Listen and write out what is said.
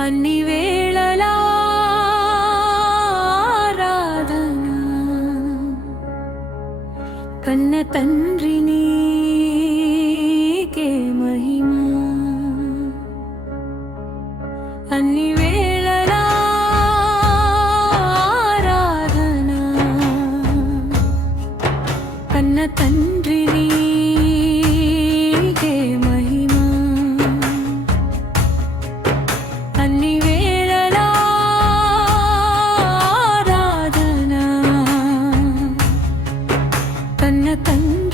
అన్ని వేళలా ఆరాధన. కన్న తండ్రిని కే మహిమ. అన్ని వేళలా ఆరాధన. కన్న తండ్రిని అన్ని వేళలా ఆరాధన. కన్న తండ్రి